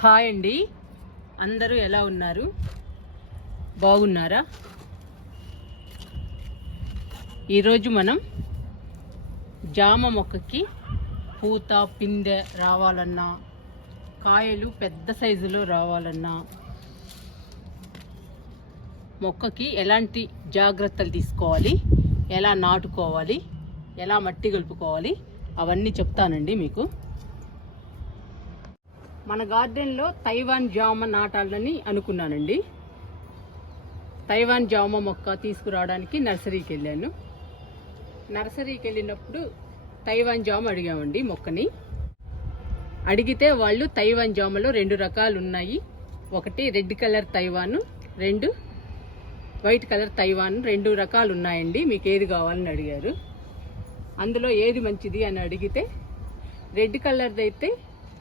Hi అండి, అందరూ ఎలా ఉన్నారు? బాగున్నారా? ఈరోజు మనం జామ మొక్కకి పూత పిందె రావాలన్నా, కాయలు పెద్ద సైజులో రావాలన్నా మొక్కకి ఎలాంటి జాగ్రత్తలు తీసుకోవాలి, ఎలా నాటుకోవాలి, ఎలా మట్టి కలుపుకోవాలి అవన్నీ చెప్తానండి మీకు. మన గార్డెన్లో తైవాన్ జామ నాటాలని అనుకున్నానండి. తైవాన్ జామ మొక్క తీసుకురావడానికి నర్సరీకి వెళ్ళాను. నర్సరీకి వెళ్ళినప్పుడు తైవాన్ జామ అడిగామండి మొక్కని. అడిగితే వాళ్ళు తైవాన్ జామలో 2 రకాలు ఉన్నాయి. ఒకటి red colour Taiwan, 2 white colour Taiwan, 2 రకాలు ఉన్నాయండి. మీకు ఏది కావాలని అడిగారు. అందులో ఏది మంచిది అని అడిగితే రెడ్ కలర్ది అయితే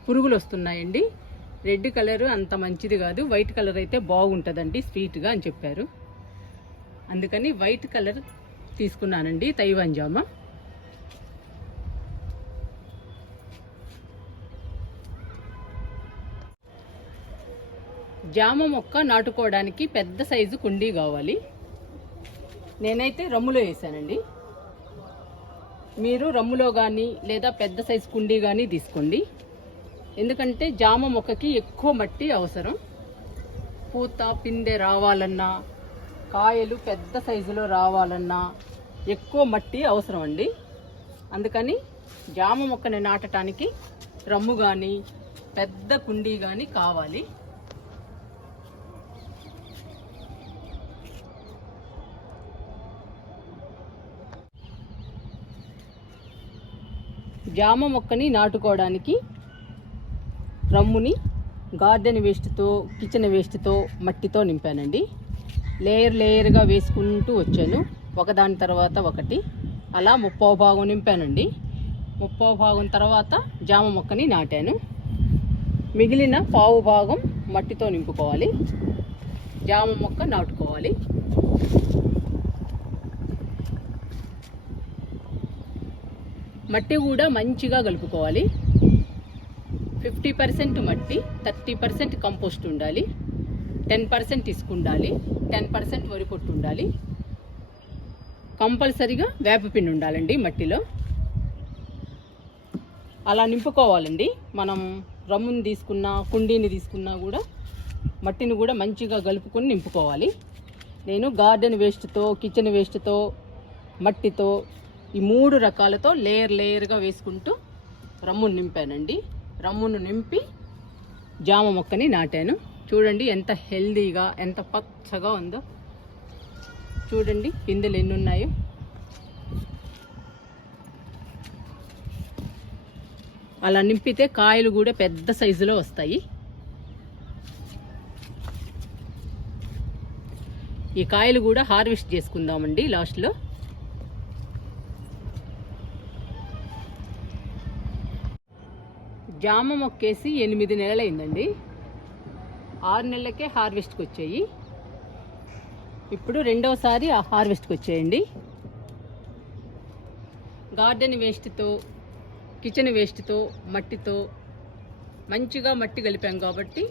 పురుగులు వస్తున్నాయండి, రెడ్ కలర్ అంత మంచిది కాదు, వైట్ కలర్ అయితే బాగుంటుందండి స్వీట్గా అని చెప్పారు. అందుకని వైట్ కలర్ తీసుకున్నానండి తైవాన్ జామ. జామ మొక్క నాటుకోవడానికి పెద్ద సైజు కుండీ కావాలి. నేనైతే రమ్ములో వేసానండి. మీరు రమ్ములో కానీ లేదా పెద్ద సైజు కుండీ కానీ తీసుకోండి. ఎందుకంటే జామ మొక్కకి ఎక్కువ మట్టి అవసరం. పూత పిందె రావాలన్నా, కాయలు పెద్ద సైజులో రావాలన్నా ఎక్కువ మట్టి అవసరం అండి. అందుకని జామ మొక్కని నాటడానికి రమ్ము కానీ పెద్ద కుండీ కానీ కావాలి. జామ మొక్కని నాటుకోవడానికి రమ్ముని గార్డెన్ వేస్ట్తో, కిచెన్ వేస్ట్తో, మట్టితో నింపానండి. లేయర్గా వేసుకుంటూ వచ్చాను, ఒకదాని తర్వాత ఒకటి. అలా 30వ భాగం నింపానండి. 30వ భాగం తర్వాత జామ మొక్కని నాటాను. మిగిలిన 1/4 భాగం మట్టితో నింపుకోవాలి. జామ మొక్క నాటుకోవాలి. మట్టి కూడా మంచిగా కలుపుకోవాలి. 50% మట్టి, 30% కంపోస్ట్ ఉండాలి, 10% ఇసుక ఉండాలి, 10% వరి పొట్టు ఉండాలి. కంపల్సరీగా వేపపిండి ఉండాలండి మట్టిలో. అలా నింపుకోవాలండి. మనం రమ్ముని తీసుకున్నా, కుండీని తీసుకున్నా కూడా మట్టిని కూడా మంచిగా కలుపుకొని నింపుకోవాలి. నేను గార్డెన్ వేస్ట్తో, కిచెన్ వేస్ట్తో, మట్టితో ఈ 3 రకాలతో లేయర్గా వేసుకుంటూ రమ్మును నింపానండి. రమ్మును నింపి జామ మొక్కని నాటాను. చూడండి ఎంత హెల్దీగా, ఎంత పచ్చగా ఉందో. చూడండి పిందెలు ఎన్ని ఉన్నాయో. అలా నింపితే కాయలు కూడా పెద్ద సైజులో వస్తాయి. ఈ కాయలు కూడా హార్వెస్ట్ చేసుకుందామండి లాస్ట్లో. జామ మొక్కేసి 8 నెలలైందండి. 6 నెలలకే హార్వెస్ట్కి వచ్చాయి. ఇప్పుడు 2వసారి హార్వెస్ట్కి వచ్చాయండి. గార్డెన్ వేస్ట్తో, కిచెన్ వేస్ట్తో, మట్టితో మంచిగా మట్టి కలిపాం కాబట్టి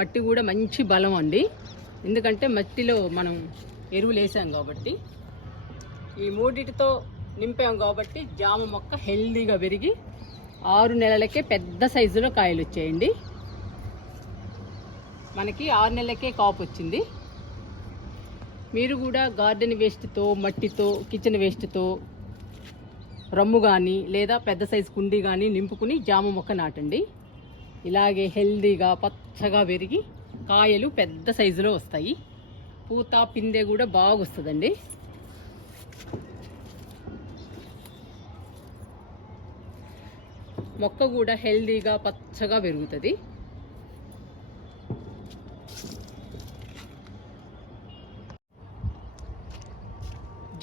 మట్టి కూడా మంచి బలం అండి. ఎందుకంటే మట్టిలో మనం ఎరువులు వేసాం కాబట్టి. ఈ 3టితో నింపాం కాబట్టి జామ మొక్క హెల్దీగా పెరిగి 6 నెలలకే పెద్ద సైజులో కాయలు వచ్చాయండి. మనకి 6 నెలలకే కాపు వచ్చింది. మీరు కూడా గార్డెన్ వేస్ట్తో, మట్టితో, కిచెన్ వేస్ట్తో రమ్ము కానీ లేదా పెద్ద సైజు కుండీ కానీ నింపుకుని జామ మొక్క నాటండి. ఇలాగే హెల్దీగా పచ్చగా పెరిగి కాయలు పెద్ద సైజులో వస్తాయి. పూత పిందె కూడా బాగా వస్తుందండి. మొక్క కూడా హెల్దీగా పచ్చగా పెరుగుతుంది.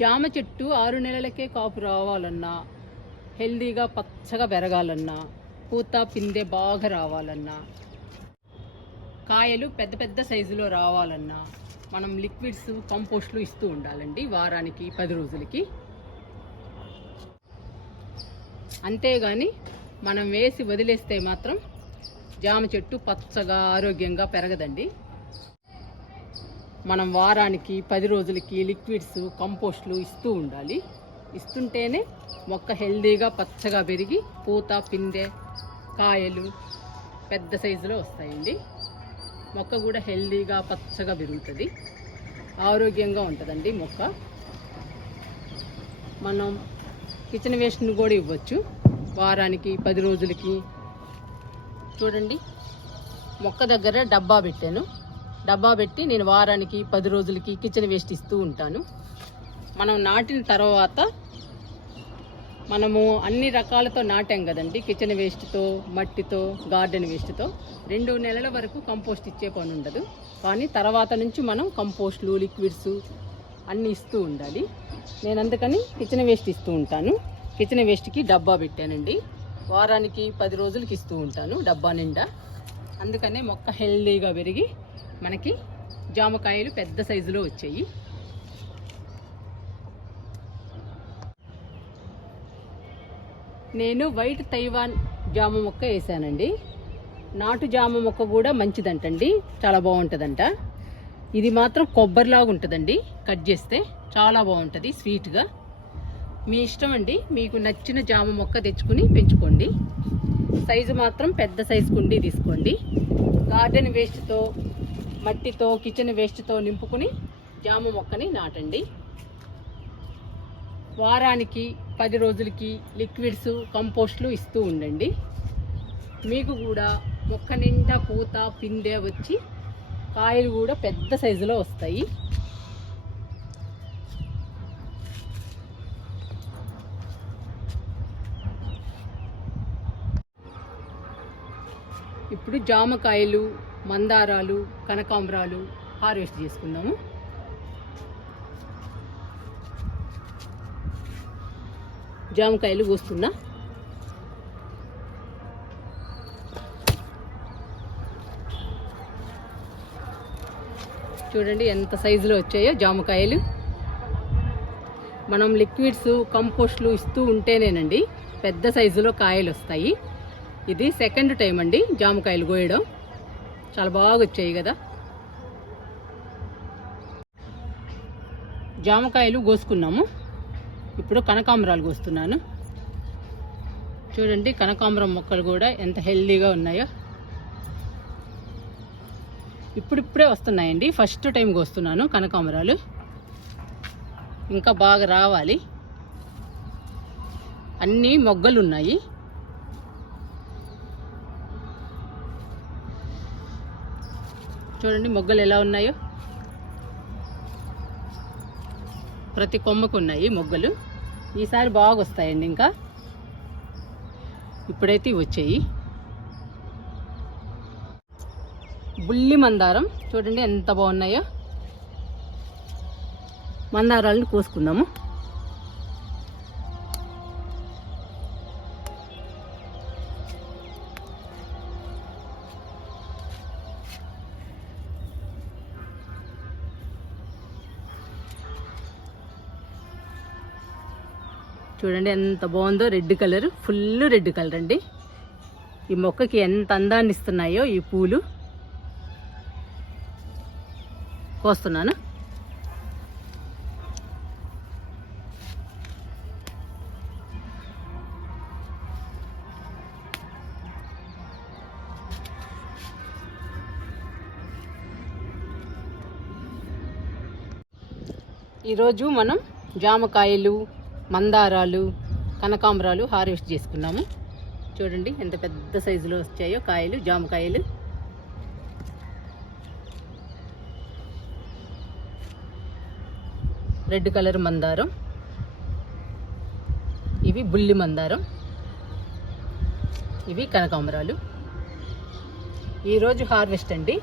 జామ చెట్టు 6 నెలలకే కాపు రావాలన్నా, హెల్దీగా పచ్చగా పెరగాలన్నా, పూత పిందె బాగా రావాలన్నా, కాయలు పెద్ద సైజులో రావాలన్నా మనం లిక్విడ్స్, కంపోస్ట్లు ఇస్తూ ఉండాలండి వారానికి 10 రోజులకి. అంతేగాని మనం వేసి వదిలేస్తే మాత్రం జామ చెట్టు పచ్చగా ఆరోగ్యంగా పెరగదండి. మనం వారానికి 10 రోజులకి లిక్విడ్స్ కంపోస్ట్లు ఇస్తూ ఉండాలి. ఇస్తుంటేనే మొక్క హెల్దీగా పచ్చగా పెరిగి పూత పిందె కాయలు పెద్ద సైజులో వస్తాయండి. మొక్క కూడా హెల్దీగా పచ్చగా పెరుగుతుంది, ఆరోగ్యంగా ఉంటుందండి మొక్క. మనం కిచెన్ వేస్ట్ని కూడా ఇవ్వచ్చు వారానికి 10 రోజులకి. చూడండి, మొక్క దగ్గర డబ్బా పెట్టాను. డబ్బా పెట్టి నేను వారానికి 10 రోజులకి కిచెన్ వేస్ట్ ఇస్తూ ఉంటాను. మనం నాటిన తర్వాత మనము అన్ని రకాలతో నాటాం కదండి, కిచెన్ వేస్ట్తో మట్టితో గార్డెన్ వేస్ట్తో 2 నెలల వరకు కంపోస్ట్ ఇచ్చే పని ఉండదు. కానీ తర్వాత నుంచి మనం కంపోస్ట్లు లిక్విడ్స్ అన్నీ ఇస్తూ ఉండాలి. నేను అందుకని కిచెన్ వేస్ట్ ఇస్తూ ఉంటాను. కిచెన్ వేస్ట్కి డబ్బా పెట్టానండి. వారానికి 10 రోజులకి ఇస్తూ ఉంటాను డబ్బా నిండా. అందుకనే మొక్క హెల్దీగా పెరిగి మనకి జామకాయలు పెద్ద సైజులో వచ్చాయి. నేను వైట్ తైవాన్ జామ మొక్క వేసానండి. నాటు జామ మొక్క కూడా మంచిదంటండి, చాలా బాగుంటుందంట. ఇది మాత్రం కొబ్బరిలాగా ఉంటుందండి, కట్ చేస్తే చాలా బాగుంటుంది స్వీట్గా. మీ ఇష్టం అండి, మీకు నచ్చిన జామ మొక్క తెచ్చుకుని పెంచుకోండి. సైజు మాత్రం పెద్ద సైజు కుండీ తీసుకోండి. గార్డెన్ వేస్ట్తో మట్టితో కిచెన్ వేస్ట్తో నింపుకుని జామ మొక్కని నాటండి. వారానికి 10 రోజులకి లిక్విడ్స్ కంపోస్ట్లు ఇస్తూ ఉండండి. మీకు కూడా మొక్క నిండా పూత పిందె వచ్చి కాయలు కూడా పెద్ద సైజులో వస్తాయి. ఇప్పుడు జామకాయలు మందారాలు కనకాంబరాలు హార్వెస్ట్ చేసుకుందాము. జామకాయలు కోస్తున్నా. చూడండి ఎంత సైజులో వచ్చాయో జామకాయలు. మనం లిక్విడ్స్ కంపోస్ట్లు ఇస్తూ ఉంటేనేనండి పెద్ద సైజులో కాయలు వస్తాయి. ఇది సెకండ్ టైం అండి జామకాయలు కోయడం. చాలా బాగా వచ్చాయి కదా. జామకాయలు కోసుకున్నాము. ఇప్పుడు కనకాంబరాలు కోస్తున్నాను. చూడండి కనకాంబరం మొక్కలు కూడా ఎంత హెల్దీగా ఉన్నాయో. ఇప్పుడిప్పుడే వస్తున్నాయండి, ఫస్ట్ టైం కోస్తున్నాను కనకాంబరాలు. ఇంకా బాగా రావాలి. అన్నీ మొగ్గలు ఉన్నాయి. చూడండి మొగ్గలు ఎలా ఉన్నాయో. ప్రతి కొమ్మకు ఉన్నాయి మొగ్గలు. ఈసారి బాగా వస్తాయండి. ఇంకా ఇప్పుడైతే వచ్చాయి. బుల్లి మందారం చూడండి ఎంత బాగున్నాయో. మందారాలను కోసుకుందాము. చూడండి ఎంత బాగుందో, red colour, full red colour అండి. ఈ మొక్కకి ఎంత అందాన్ని ఇస్తున్నాయో ఈ పూలు. కోస్తున్నాను. ఈరోజు మనం జామకాయలు మందారాలు కనకాంబరాలు హార్వెస్ట్ చేసుకున్నాము. చూడండి ఎంత పెద్ద సైజులో వచ్చాయో కాయలు, జామకాయలు. రెడ్ కలర్ మందారం, ఇవి బుల్లి మందారం, ఇవి కనకాంబరాలు. ఈరోజు హార్వెస్ట్ అండి.